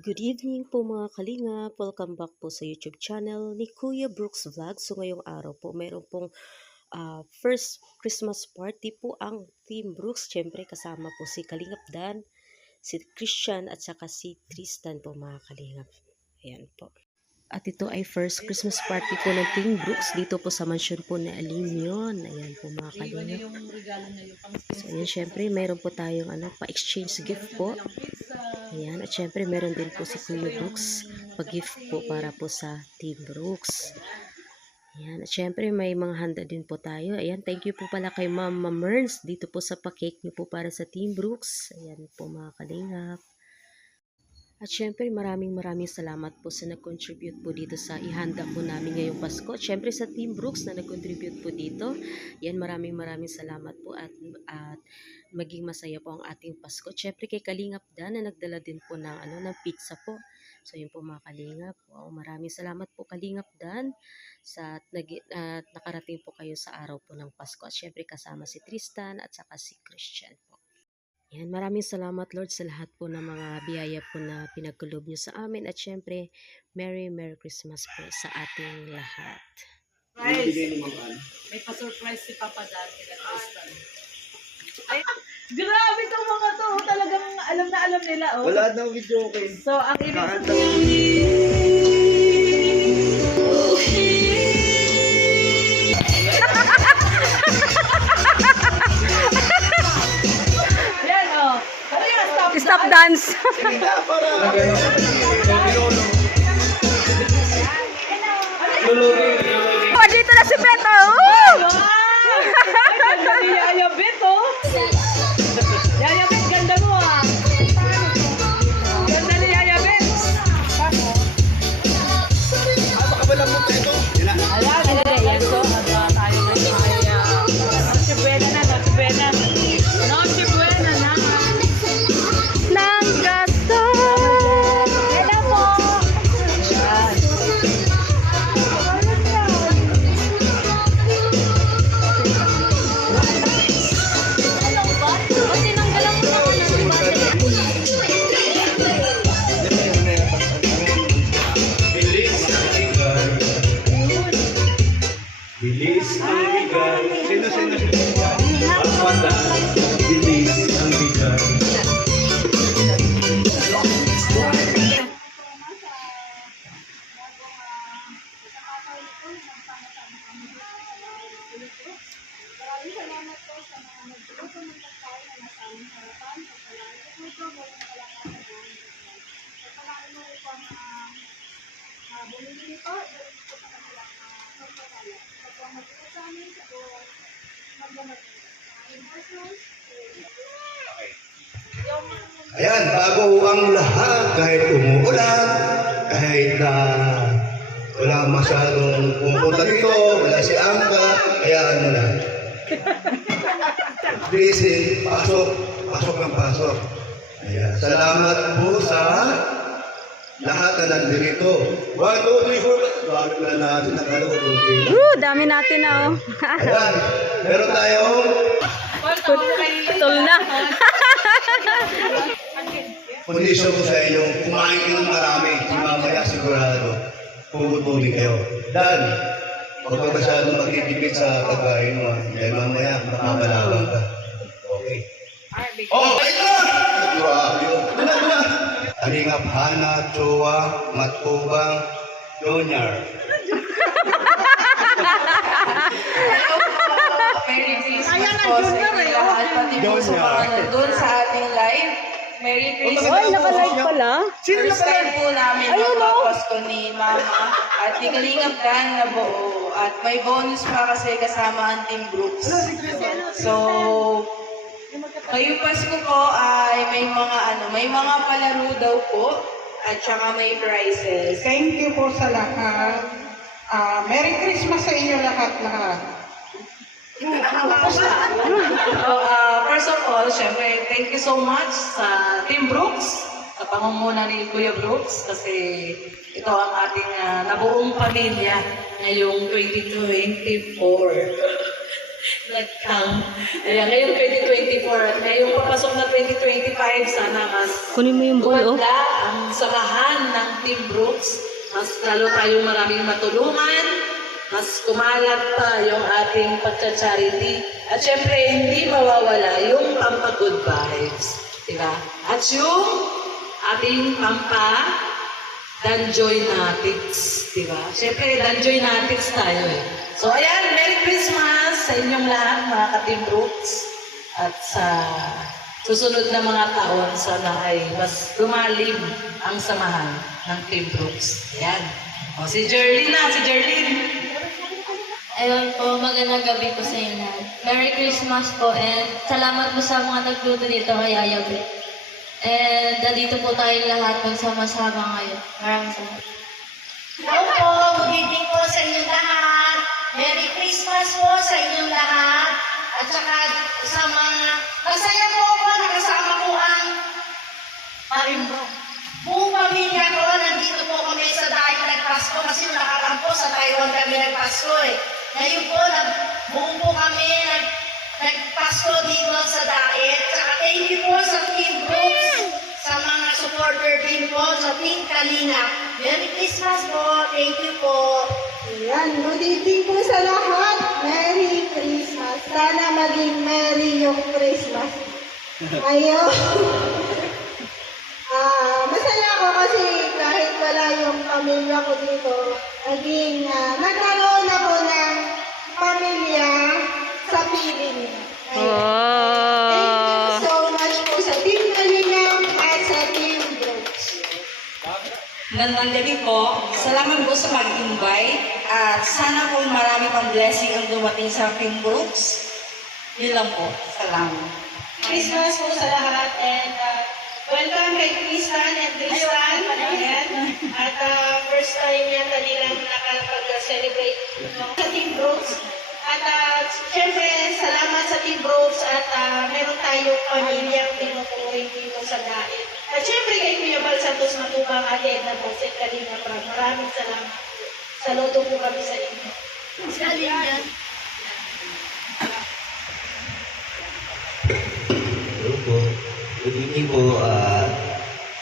Good evening po mga kalingap. Welcome back po sa YouTube channel ni Kuya Brooks Vlog. So ngayong araw po mayroon pong first Christmas party po ang Team Brooks. Siyempre kasama po si Kalingap Dan, si Christian at saka si Tristan po mga kalingap. Ayan po. At ito ay first Christmas party po ng Team Brooks dito po sa mansion po na Alimyon. Ayan po mga kalingap. So ayan, syempre mayroon po tayong pa-exchange gift po. Ayan, at syempre meron din po si Kuya Brooks pag-gift po para po sa Team Brooks. Ayan, at syempre may mga handa din po tayo. Ayan, thank you po pala kay Mama Merns dito po sa pa-cake niyo po para sa Team Brooks. Ayan po mga kalingap. At syempre maraming salamat po sa nag-contribute po dito sa ihanda po namin ngayong Pasko. Syempre sa Team Brooks na nag-contribute po dito. Yan, maraming salamat po at maging masaya po ang ating Pasko. Syempre kay Kalingap Dan na nagdala din po ng pizza po. So yun po mga kalingap. Wow, maraming salamat po Kalingap Dan sa nakarating po kayo sa araw po ng Pasko. At syempre kasama si Tristan at saka si Christian po. Yan, maraming salamat Lord sa lahat po ng mga biyaya po na pinagkulob niyo sa amin at syempre Merry Christmas po sa ating lahat. May pa-surprise si Papa Dan kila Tristan. Ay, grabe itong mga to. Talagang alam na alam nila. Oh. Wala daw video okay. So, ang ibig Stop dance! Oh, dito na si Beto! ganda ni Yaya Bet, oh! Yaya Bet, ganda mo, ah! Ganda ni Yaya Bet! Baka ba lang mo ito? Ayan, so, tayo na Noche Buena na, Noche Buena. Noche Buena na. Nang gasto! Hello po! Ayan. Bilis ang bigay. Sino? Pagpanda. Bilis ang bigay. Ayan, bago ang lahat, kahit umuulan, kahit wala masyadong pumunta dito, wala si Angka, hayaan mo na. Please, pasok ng pasok. Ayan, salamat po sa lahat na nandito. 1, 2, 3, 4, bakit na natin nakalukot? Dami natin na oh. Ayan, meron tayong Putol na. kondisyon ko sa inyo, kumain kayo ng marami, mamaya sigurado, puputuli kayo. Dan, huwag ka masyadong magtitipid sa pagkain mo, dahil mamaya makakalawang ka. Okay. Oh, wait lang! Grabe yun. Tuna. Alingap, Hana, Chua, Matubang, Junior. Merry Christmas po sa inyo lahat, pati po sa mga nandun sa ating live. Merry Christmas Ay, naka-live pala. First time po namin magpapasko ni Mama at ni Kalingap Dan na buo. At may bonus pa kasi kasama ang Team Brooks. So, ngayong Pasko po ay may mga palaro daw po at saka may prizes. Thank you po sa lahat. Merry Christmas sa inyo lahat. First of all, syempre, thank you so much sa Team Brooks, sa pangunguna ni Kuya Brooks, kasi ito ang ating nabuong pamilya ngayong 2024. nag-count. Ayan, ngayong 2024 at ngayong papasok na 2025, sana mas Kunin mo yung ball, oh. gumanda ang samahan ng Team Brooks. Mas lalo tayong maraming matulungan, mas kumalat pa yung ating pagcha-charity. At syempre, hindi mawawala yung pampa-good vibes. Diba? At yung ating Danjoy-natics. Diba? Syempre, Danjoy-natics tayo eh. So, ayan, Merry Christmas sa inyong lahat, mga ka-Team Brooks. At sa susunod na mga taon, sana ay mas lumalim ang samahan ng Team Brooks. Ayan. O, si Jerlyn na, si Jerlyn. Ayun po, magandang gabi po sa inyo lahat. Merry Christmas po and salamat po sa mga nagluto dito kay Ayabe. And nandito po tayong lahat magsama-sama ngayon. Maraming salamat. Hello po, good evening po sa inyong lahat. Merry Christmas po sa inyong lahat. At saka sa mga, masaya po ako, nakasama ko ang buong pamilya ko. Nandito po kami sa Daig nagpasko kasi nakaraan po sa Taiwan kami nagpasko eh. Ngayon po, buong po kami nagpasko dito sa Daig. Saka thank you po sa Team Brooks, sa mga supporter din po, sa Team Kalina. Merry Christmas po. Thank you po. Ayan, good evening po sa lahat. Merry Christmas. Sana maging merry yung Christmas. Ayun. Masaya ako kasi kahit wala yung pamilya ko dito, nagkaroon ako ng pamilya sa piling niya. Thank you so much po sa Team Kalingap at sa Team Brooks. Magandang gabi po. Salamat po sa pag-invite. At sana po marami pang blessing ang dumating sa Team Brooks. Yun lang po. Salamat. Christmas po sa lahat and welcome kay Tristan and Tristan. Ayan. At first time yata nilang nakapag-celebrate sa Team Brooks. At syempre, salamat sa Team Brooks at meron tayong pamilyang tinutuloy dito sa Daig. At syempre kay Kuya Bal Santos Matubang at Edna Bosek Kalina Prab. Maraming salamat. Saludo po kami sa inyo. Hello po. Good evening po.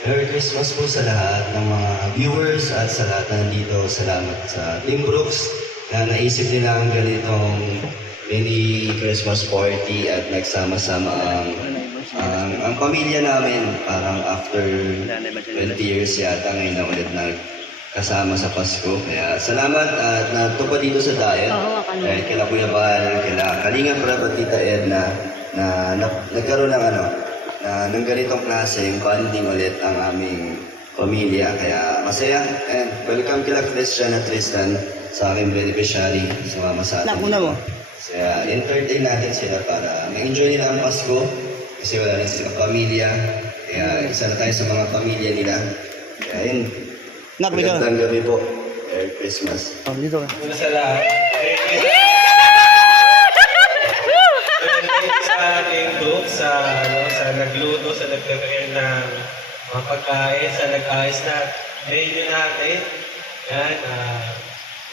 Merry Christmas po sa lahat ng mga viewers at sa lahat na nandito. Salamat sa Team Brooks na naisip nila ang ganitong mini Christmas party at nagsama-sama ang pamilya namin. Parang after 20 years yata ngayon na ulit nagkasama sa Pasko. Kaya salamat at natupad dito sa diet. Dahil kila Kuya Bal, kila Kalinga Prab at Tita Edna na nagkaroon ng ganitong klaseng bonding ulit ang aming pamilya. Kaya masaya. And welcome kila Christian at Tristan sa aking beneficiary. Sumama sa atin. Kaya entertain natin sila para ma-enjoy nila ang Pasko. Kasi wala rin silang pamilya. Kaya isa na tayo sa mga pamilya nila. Kaya yun. Magandang gabi po. Merry Christmas. Una sa lahat, sa ating group, sa nagluto, sa nag-prepare ng mga pagkain, sa nag-ayos na menu natin. Yan,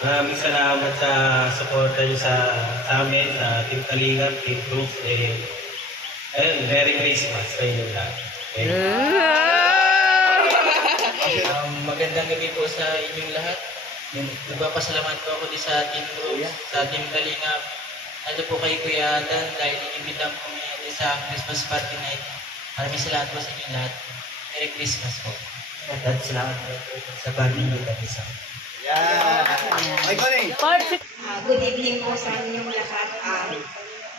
maraming salamat sa supporter nyo sa amin, sa Team Kalingap, Team Group. Ayun, Merry Christmas sa inyo lahat. Okay. Magandang gabi po sa inyong lahat. Nagpapasalamat po ako din sa Team Group, sa Team Kalingap. Ano po kay Kuya Dan dahil inimbitan po niya sa Christmas party night. Maraming salamat po sa inyong lahat. Merry Christmas po. At salamat po sa pamilya at isa. Good evening po sa inyong lahat.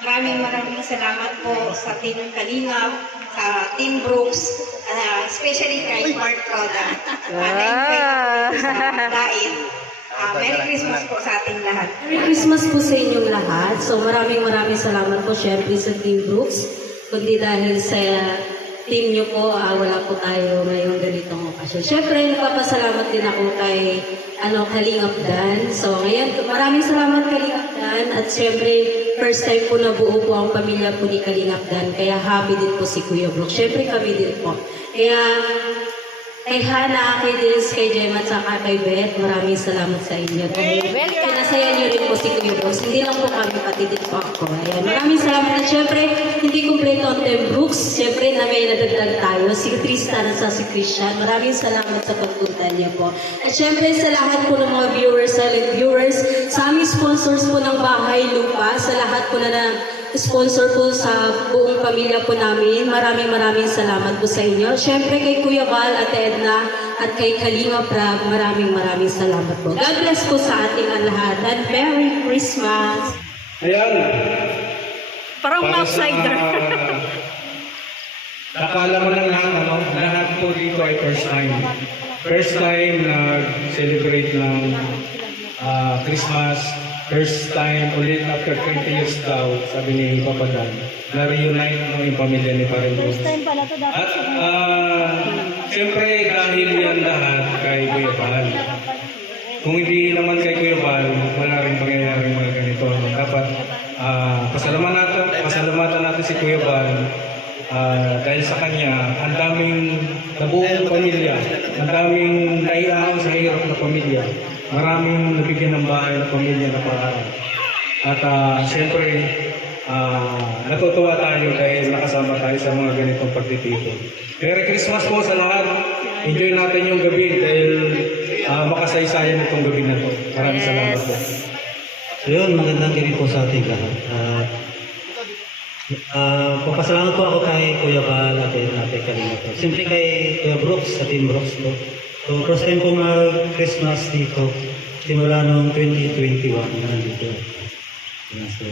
Maraming salamat po sa Team Kalingap, sa Team Brooks, especially kay Mark Roda. Na-invite po sa Daig. Merry Christmas po sa ating lahat. Merry Christmas po sa inyong lahat. So maraming salamat po syempre sa Team Brooks. Kundi dahil sa team nyo po, wala po tayo ngayong ganitong okasyon. Syempre, nagpapasalamat din ako kay Kalingap Dan. So ngayon, maraming salamat Kalingap Dan. At syempre, first time po nabuo po ang pamilya po ni Kalingap Dan. Kaya happy din po si Kuya Brooks. Syempre kami din po. Kaya Kay Hana, kay Liz, kay Gemma, at saka kay Beth, maraming salamat sa inyo. Pinasaya niyo rin po si Kuya Brooks. Hindi lang po kami, pati din po ako. Ayan. Maraming salamat. At syempre, hindi kumpleto ang Team Brooks. Syempre, na may nadagdag tayo. Si Tristan at si Christian. Maraming salamat sa pagpunta niyo po. At syempre, sa lahat po ng mga viewers, silent viewers, sa aming sponsors po ng Bahay Lupa, sa lahat po na sponsor po sa buong pamilya po namin. Maraming salamat po sa inyo. Siyempre kay Kuya Val at Edna at kay Kalinga Prab, maraming salamat po. God bless po sa ating lahat and Merry Christmas! Ayan. Parang Para outsider. Nakala mo lang lahat po dito ay first time. First time nag-celebrate ng Christmas. First time ulit after 20 years daw, sabi ni Papa Dan, na-reunite mo yung pamilya ni Parang Bruce. At siyempre dahil yan lahat kay Kuya Val. Kung hindi naman kay Kuya Val, wala rin pangyayari mga ganito. Dapat pasalamatan natin si Kuya Val dahil sa kanya, ang daming nabuong pamilya, ang daming naiahon sa hirap na pamilya. Maraming nabigyan ng bahay na pamilya na paraan. At siyempre, natutuwa tayo dahil nakasama tayo sa mga ganitong pagtitipon. Merry Christmas po sa lahat. Enjoy natin yung gabi dahil makasaysayan itong gabi na to. Maraming salamat po. So yun, magandang gabi po sa ating lahat. Papasalamat po ako kay Kuya Val at kay Kalinga po. Siyempre kay Kuya Brooks sa Team Brooks po. So first time po mag-Christmas dito. Simula noong 2021 na nandito. So,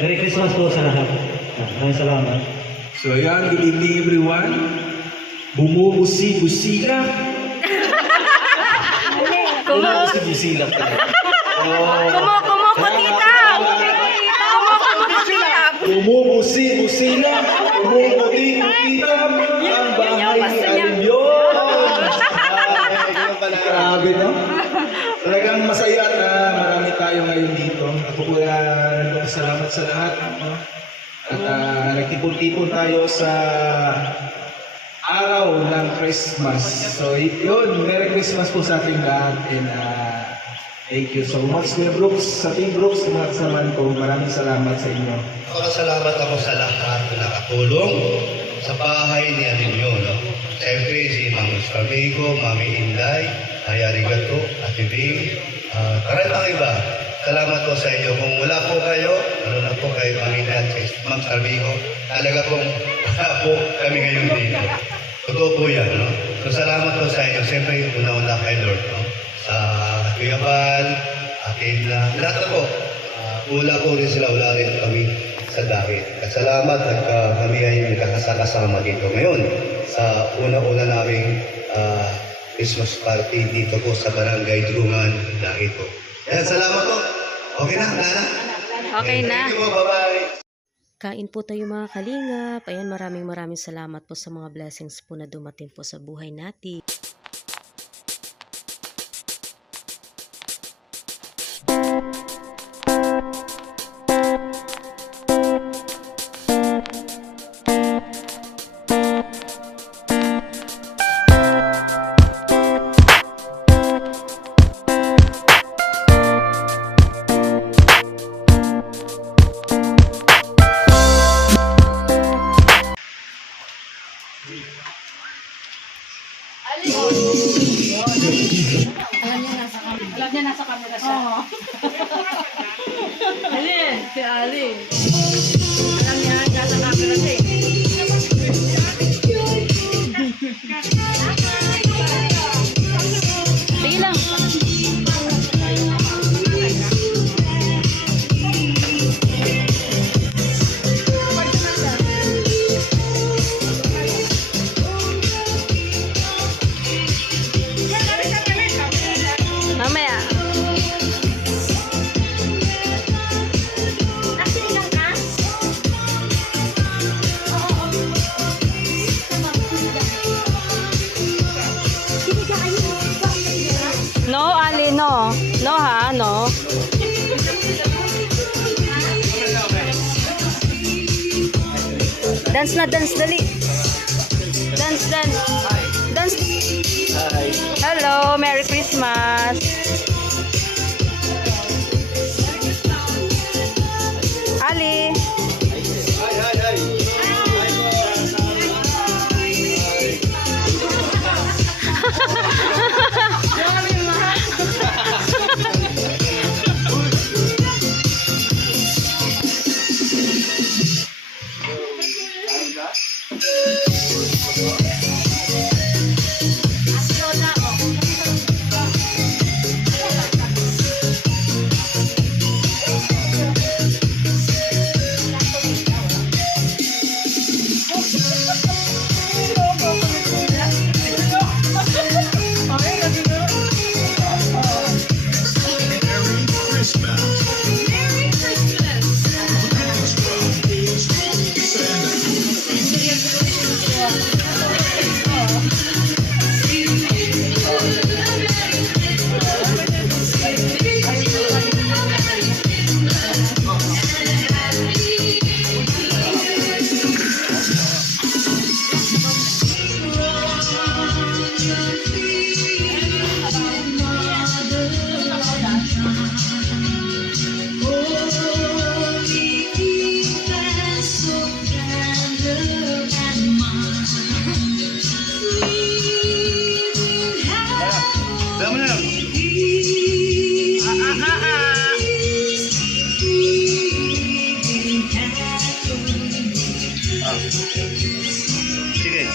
Merry Christmas po sa lahat. Maraming salamat. So ayan, good evening everyone. Bumubusi-busila. Bumubusi-busila. Bumubusi-busila. Bumubuti-busila. Ang bahay ni Alimyon. Grabe, no? Talagang masaya at marami tayo ngayon dito. Ako po nagpapasalamat sa lahat. No? At nagtipon-tipon tayo sa araw ng Christmas. So yun, Merry Christmas po sa ating lahat. And thank you so much, Kuya Brooks, sa Team Brooks, mga kasamahan ko. Maraming salamat sa inyo. Salamat ako sa lahat na nakatulong sa bahay ni Alimyo. No? Siyempre si Ma'am Esparmigo, Mami Inday, Arigato, Ate Bing, karantang iba. Salamat po sa inyo. Kung wala po kayo, ano na po kay Mami Inday at Ma'am Esparmigo, talaga pong wala po kami ngayon dito. Totoo po yan. No? So salamat po sa inyo. Siyempre, una-una kay Lord. No? Sa Kuya Val, akin na, lahat na po. Wala po rin sila, wala rin kami sa dahil. At salamat at kami ay nakakasama dito ngayon sa una-una naming Christmas party dito po sa Barangay Drungan, Lahito. Ayan, salamat po. Okay na, Nana? Okay na. Thank you po, bye-bye. Kain po tayo mga kalingap. Ayan, maraming salamat po sa mga blessings po na dumating po sa buhay natin. Alam niya nasa camera siya. Alin? Si Alin. Alam niya nasa camera siya eh. Sige lang. Mamaya. No, Ali, no. No ha, no. Dance na, dance, dali. Dance, dance. Dance. Sige.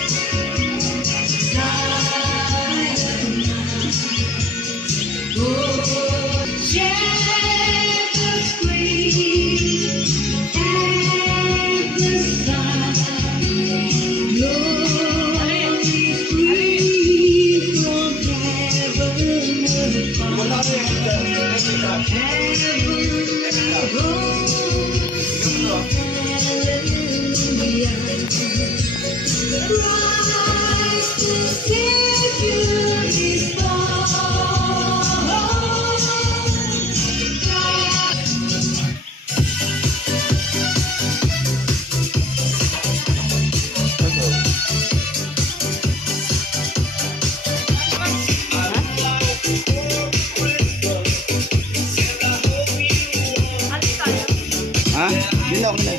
Ha? Yun ako na.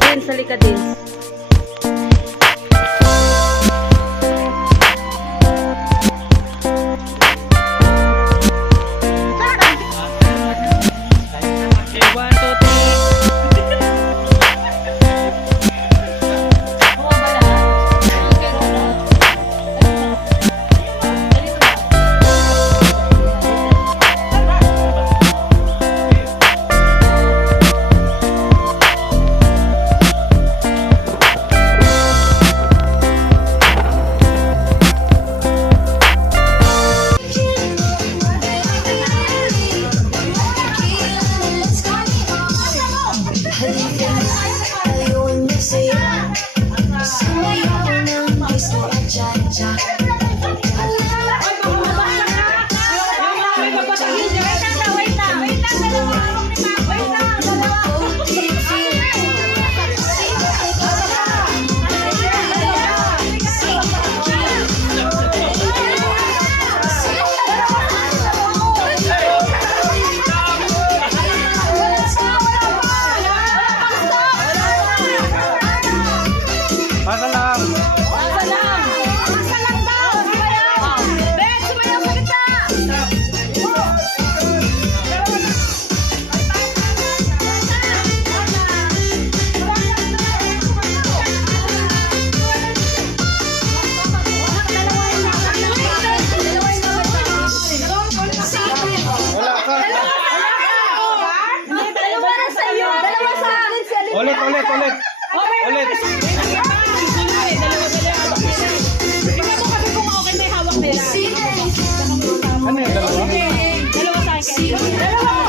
Din, salika din. Ulit. Ano yung dalawa? Dalawa sa akin. Dalawa kasi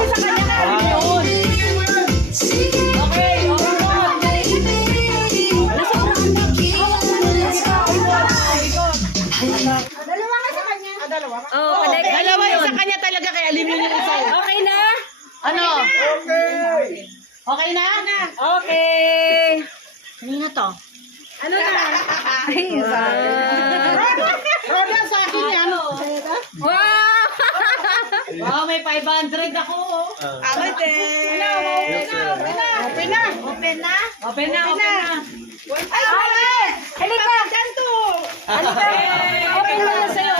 sa kanya na yun. Okay, dalawa ka sa kanya. Dalawa? Oh, Dalawa yung sa kanya talaga kaya alimin yung isa. okay na? Ano? Okay na? Okay. Ano na to? Ano na? Ay, Roda sa akin yan. wow! Wow, may 500 ako. Ate! Open na. Open na! Ay, halika! Halika! Open mo na sa'yo.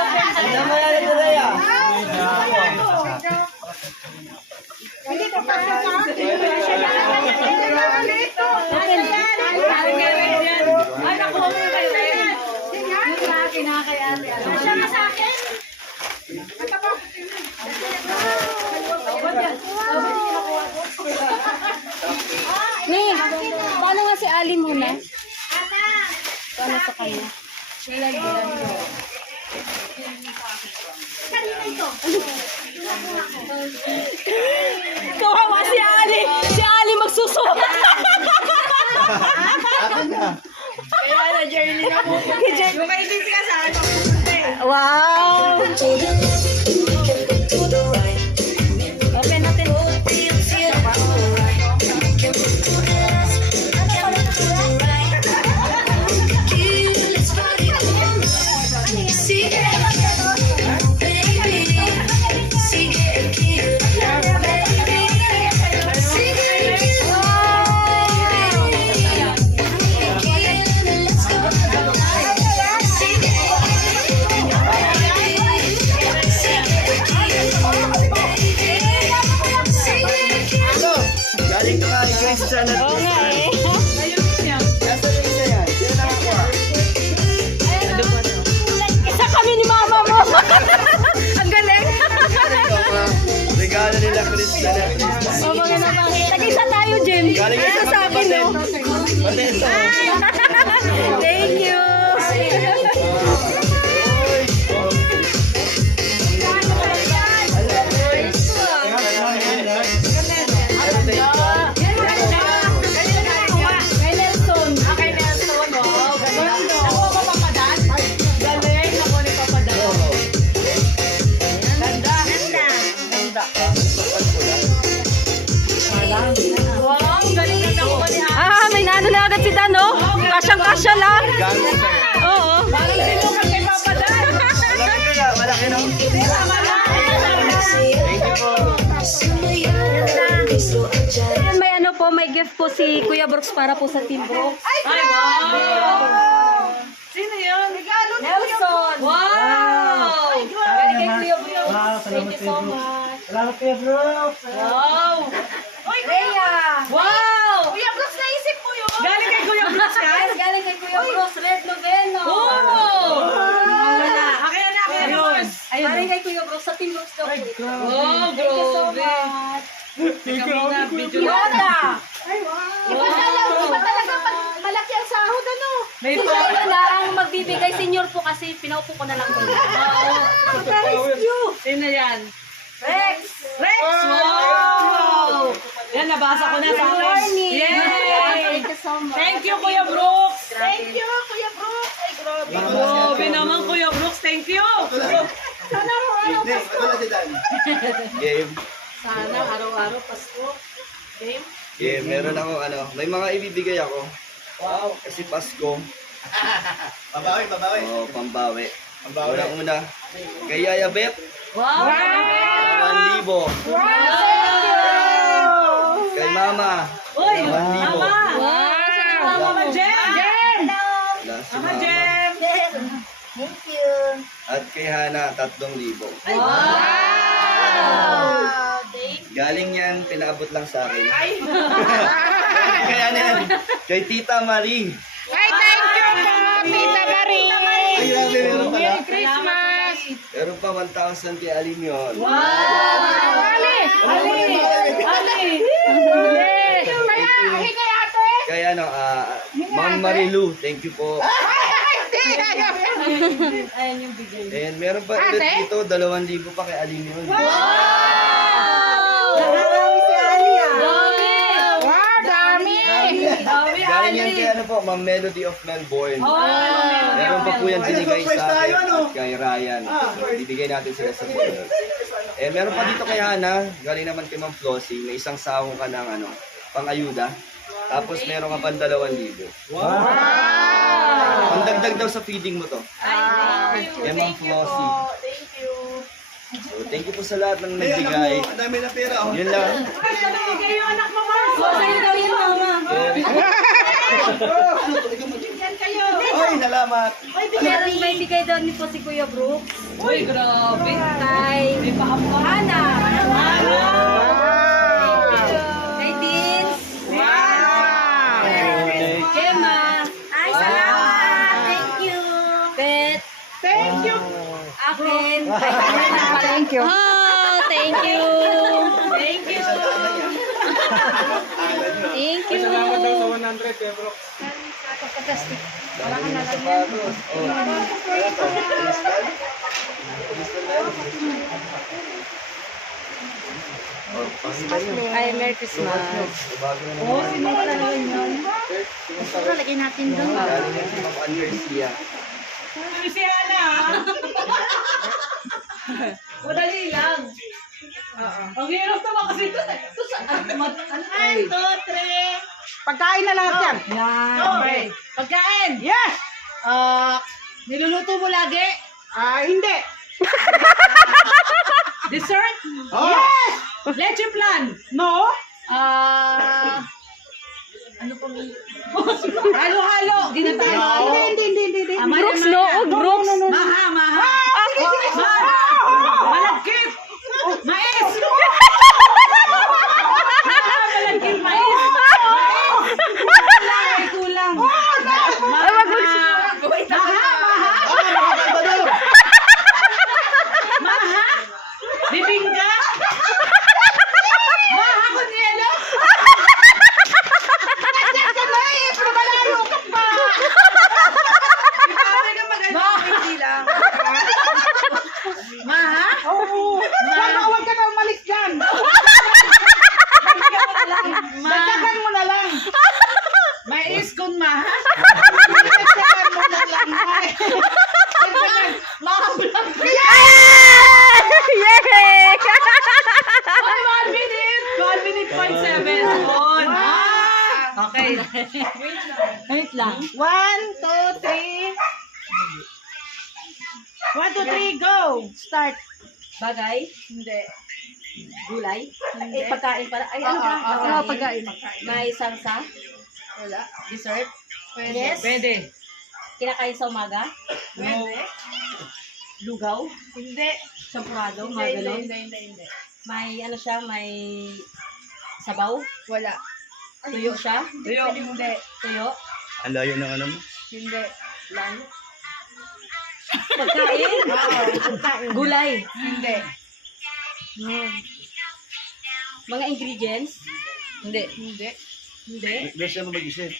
Siya na sa akin. Ni, paano nga si Ali muna? Paano sa kanya? Kawawa si Ali! Si Ali magsusuot! Kaya na journey na po. Yung kaibigan ka sa akin. Wow! Open natin. See siya lang. Oo. Parang sinukat kay Papa Dan. Malaki no? Thank you po. Ayan, may ano po, may gift po si Kuya Brooks para po sa Team Brooks. Ay, wow! Sino yun? Regalo ni Nelson! Wow! Galing kay Kuya Brooks. Wow, Thank you so much. Salamat Kuya Brooks. Wow! Rhea! Wow! Kuya Brooks, naisip mo yun? Galing kay Kuya Brooks yan? Yes, galing kay Kuya Brooks. Red Noveno. Oh! Akaya na, Brooks. Galing kay Kuya Brooks sa Team Brooks daw po ito. Oh, Thank you so grabe. much. Yoda! Iba talaga malaki ang sahod, ano? May Si Yoda na ang magbibigay. Senior po kasi pinaupo ko na lang po. Sino yan? Rex! Rex! Wow! Yan, nabasa ko na sa Good akin. morning. Yay! Thank you so much. Thank you, Kuya Brooks. Thank you, Kuya Brooks. Ay, grabe. Grabe naman, Kuya Brooks. Thank you. Sana araw-araw Hindi, ito na si Dan. Game. Sana araw-araw Pasko. Game? Yeah, meron ako may mga ibibigay ako. Wow. Kasi Pasko. Pabawi. Oo, pambawi. Una, kay Yaya Bep, Wow! 1,000. Kay Mama, Uy! 1,000. Mama! Wow! Mama Jem! Wala si Mama Mama. Jem! Thank you. At kay Hana, 3,000. Galing yan, pinaabot lang sa akin. Kaya na yan, kay Tita Marie. Ay, thank you po, Tita Marie. Ay, grabe, meron pala. Merry Christmas. Meron pa 1,000 kay Alim yun. Ali! Kaya, ate. Kaya Ma'am Marilu, thank you po. Ayan yung bigay. And meron pa ulit dito, 2,000 pa kay Alim yun. Nakarawi si Ali ah. Wow, dami. Galing yan kay Ma'am Melody of Melbourne. Meron pa po yan binigay sa akin at kay Ryan. So, ibigay natin sila sa board. Meron pa dito kay Hana, galing naman kay Ma'am Flossie, may isang sahong ka ng pang-ayuda. Tapos meron ka pang 2,000. Wow! Ang dagdag daw sa feeding mo to. Kay Ma'am Flossie. Thank you. So, thank you po sa lahat ng nagbigay. Ang dami na pera. Yun lang. Bigay yung anak mo, Mars! Sa'yo daw yun, Mama. Yan kayo! Ay, salamat. Meron may bigay daw ni po si Kuya Brooks. Uy, grabe! Kay May pahampa. Hana. Kay Dins. Gemma. Ay, salamat. Thank you. Beth. Thank you. Akin. Thank you. Oh, thank you. Thank you! Thank you. Salamat daw sa 100 Kuya Brooks. Sapatos. Oh. Ano to? Crystal? Crystal na yan? Oh, pangilan yun. Ay, Merry Christmas. Bago na naman. Siguro, lagyan natin doon. Galing yan si Ma'am Ann Garcia. Si Hana! Madali lang. Ang hirap naman kasi ito. Ito sa... Ay, 2, 3. Pagkain na lahat yan. Okay. Pagkain! Yes! Niluluto mo lagi? Hindi. Dessert? Yes! Leche plan? No? Ano pa may... Halo-halo! Ginatayo? Hindi. Brooks, no? Brooks. Maha! Maha! Malagkit! Mais! Malagkit mais! Kulang! Maha! Bibingka! Maha ko niyelo! Malayo ka pa! Ikaw ka magaling 1, 2, 3, go! Start. Bagay? Hindi. Gulay? Hindi. Pagkain para. Ay, ano ba? Oo, pagkain. May salsa? Wala. Dessert? Pwede. Yes. Pwede. Kinakain sa umaga? Pwede. Lugaw? Hindi. Champurado? Hindi, Mga hindi, ganon? hindi. May ano siya? May sabaw? Wala. Tuyo siya? Tuyo. Hindi. Tuyo? Ang layo ng ano mo? Hindi. Layo. Pagkain? Gulay? Hindi. Mga ingredients? Hindi. Hindi. Hindi. Doon siya mag-isip.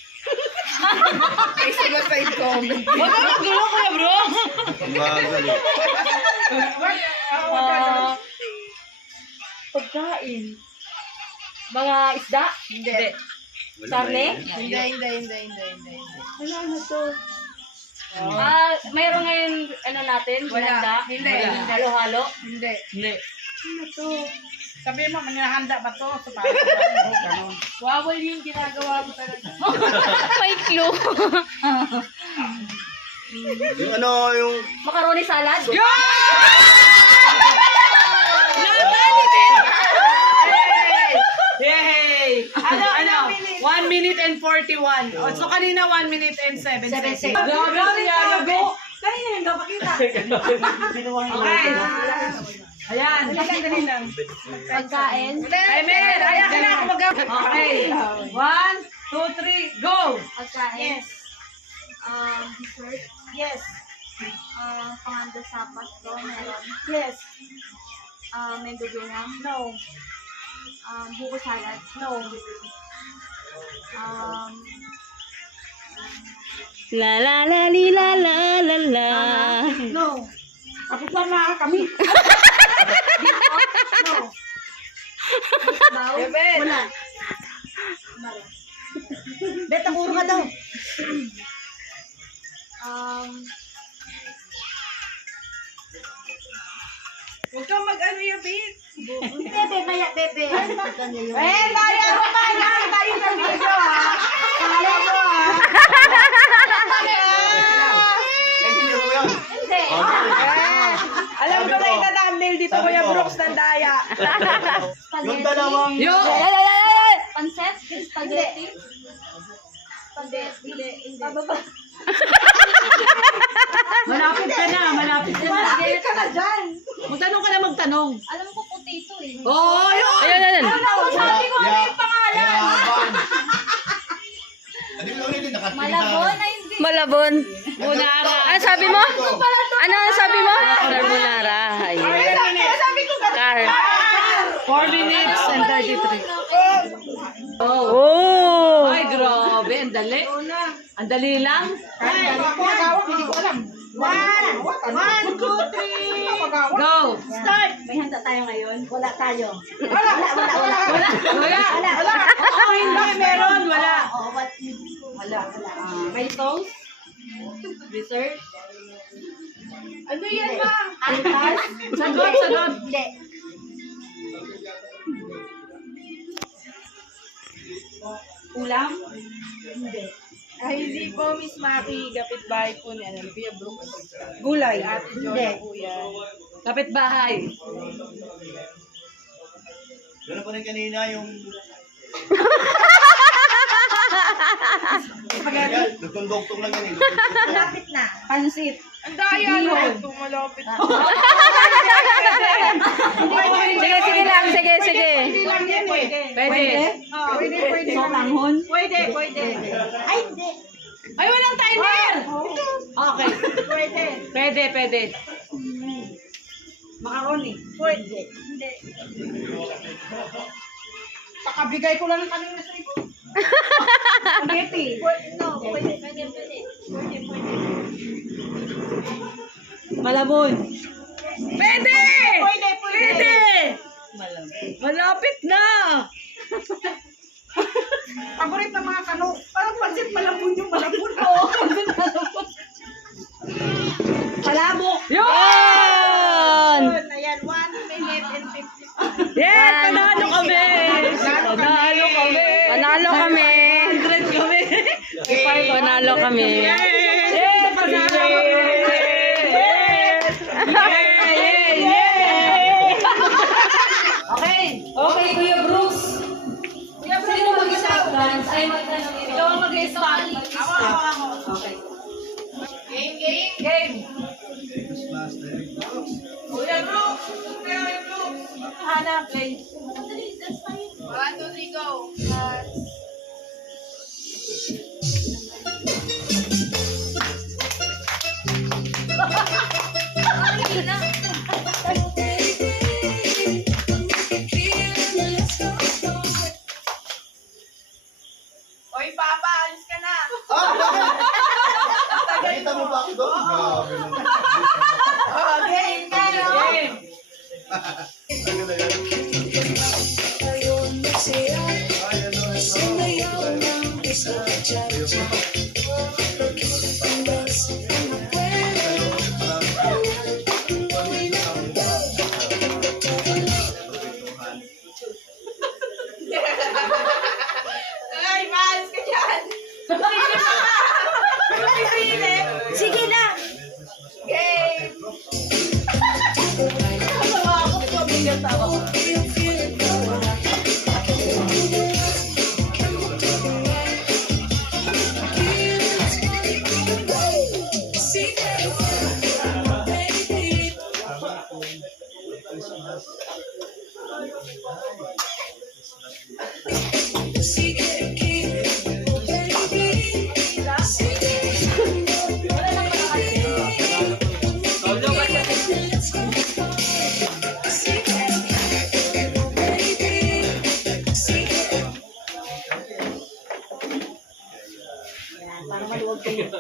Kasi ba sa comment? Huwag ka magulo ko bro. Ang bagal eh. Pagkain? Mga isda? Hindi. Wala Karne? ba yun? Hindi. Wala na to. Mayroon ngayon, ano natin? Wala. Hinanda? Hindi. Wala. Halo-halo? Hindi. Hindi. Ano to? Sabi mo, manahanda ba to? So, parang ganon. Wawal yung ginagawa mo talaga. May clue. Yung ano, yung... Macaroni salad? Yay! Ano? 1 minute and 41. Oh, so, kanina 1 minute and 7 seconds. Grabe siya, gabi. Kanina yung kapakita. Okay. Ayan. Dali lang. Pagkain. Emer, ayan ka na ako Okay. 1, 2, 3, go! Pagkain. Dessert. Yes. Panganda sa Pasko, meron. Yes. Mango binang. No. Buko salad. No. La la la li la la la la. No. Tapos na kami. No. Baw. Wala. Beta, puro ka daw. Huwag kang mag-ano yung beat. Bebe, maya, bebe. Tayo mo ba yan? Tayo sa video, ha? Tayo mo, ha? Nagtitiro mo yan? Hindi. Alam ko na ita-thumbnail dito, Sabi Kuya ko. Brooks ng daya. Yung dalawang... Pancet? Spaghetti? Spaghetti. Hindi. Malapit ka na. Malapit ka na dyan. Magtanong ka na magtanong. Alam ko potato eh. Oh, yun! Ayan. Sabi ko, ano yung pangalan? Hindi mo lang yun, nakatingin sa... Malabon na hindi. Malabon. Ano sabi mo? Ano sabi mo? Carbonara. Ayun. Sabi ko, Car. 4 minutes and 33. Oh. Ay, grabe. Ang dali. Ang dali lang. Ay, hindi ko alam. 1, 2, 3, go! Start! May handa tayo ngayon. Wala tayo. Wala! Oo, hindi. Meron. Wala. Wala. May sauce? Dessert? Ano yan, ma? Altas? Sagot. Hindi. Ulam? Hindi. Ay, hindi po, Miss Maki. Kapit-bahay po ni Kuya Brooks. Gulay. Ate Jola po yan. Kapit-bahay. Gano'n pa rin kanina yung... Dugtong-dugtong lang yan eh. Malapit na. Pansit. Ang daya na. Tumalapit. Sige lang. Sige. Hindi lang yan eh. Pwede. Pwede. Sotanghon? Pwede. Ay, hindi. Ay, walang timer! Okay. Pwede. Macaroni? Pwede. Hindi. Pakabigay ko lang kanina sa ibo. Spaghetti? No, pwede. Malabon? Pwede! Pwede! Malapit na! Paborit ng mga kano. Parang pansit malabon yung malabon. Oo, pansit malabon. Palabok! Yun! Ayan, 1 minute and 50. Yes! Panalo kami! Panalo kami! 100 kami! Panalo kami! Yes! Panalo kami! mag-i-start? Okay. Game. Kuya Brooks. Kuya Brooks. Hana, play. 1, 2, 3, go. Oy, Papa, alis ka na. Nakita mo ba ako doon? Grabe naman. Game. Ano na yan? Ay, maalis ka dyan. Sige na. Game. Kasama ako sa bigat ako. Para maluwag kayo.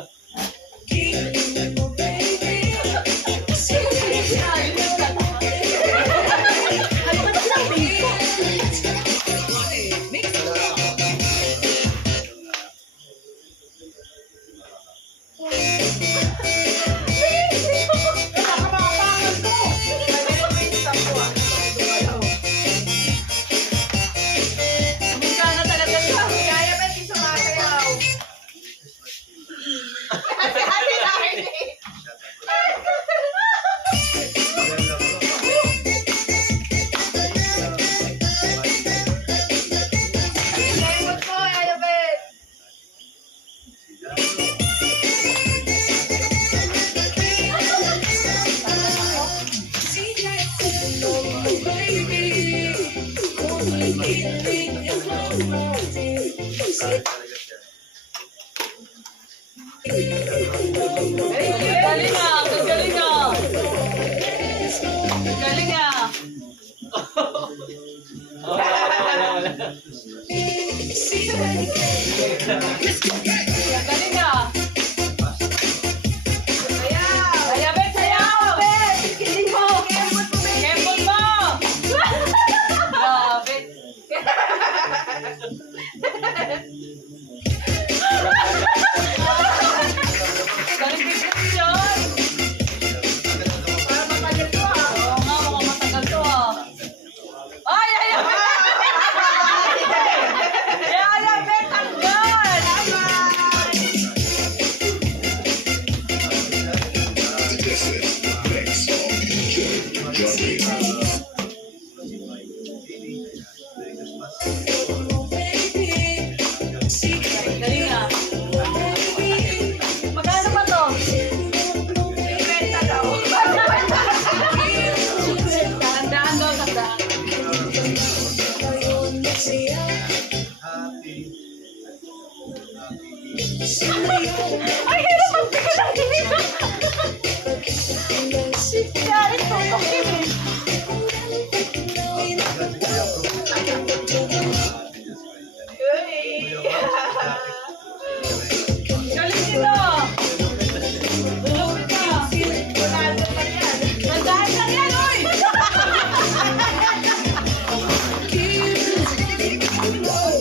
Galing ah! Galing ah! Galing ah! Galing ah! Sayaw, Bet! Sayaw! Bet! Kiling mo! Kembot mo! Grabe! Galing bigyan yun! Para matagal to ah! Oo nga, mukhang matagal to ah! Ay! Ay! Ay! Ay! Ay! Bet! Tanggal! Galing ah! Magkano ba to? 50 daw. Tandaan daw, tandaan. Ay, hirap magpika ng kilig. Kaya ito, kilig. Galing nila. Tulog ka. Tandaan lang yan, oy!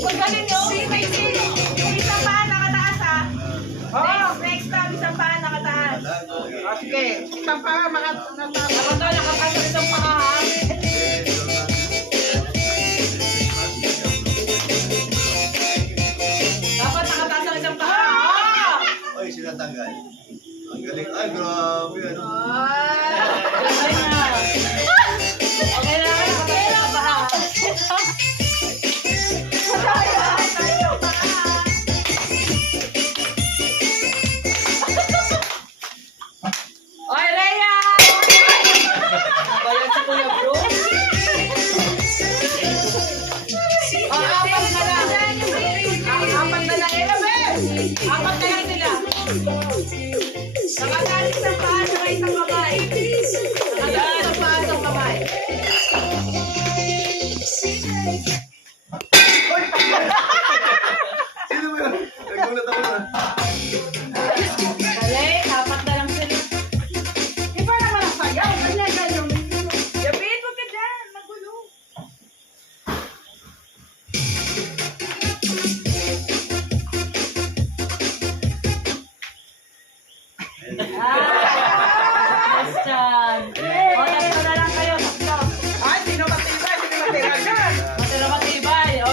Pagaling nyo, may isang paan nakataas ha. Next time, isang paan nakataas. Okay, isang paan nakataas. Nakataas sa isang paa ha. Dapat nakataas sa isang paa. Oy, sinatanggal. Ang galing. Ay, grabe. Ano? Galing na. Okay na, nakataas sa paa. Tayo, tayo, paa. Nakagalit sa paa, saka isang babae. Nakagalit sa paa, isang babae. Sino ba yun? Nagulat ako na. Dali, apat na lang sila. Iba naman ang sayaw. Ano na ganyan? Yapit, huwag ka dyan. Magulo. Question. O, tatlo na lang kayo. Tatlo. Ay, sino matibay? Sino matira dyan? Matira matibay. O.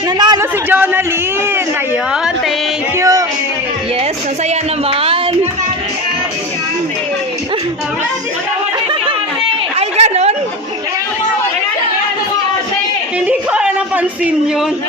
Nanalo si Jonaline. Ayun, thank you. Yes, nasaya naman. Ay, ganon? Hindi ko na napansin yun.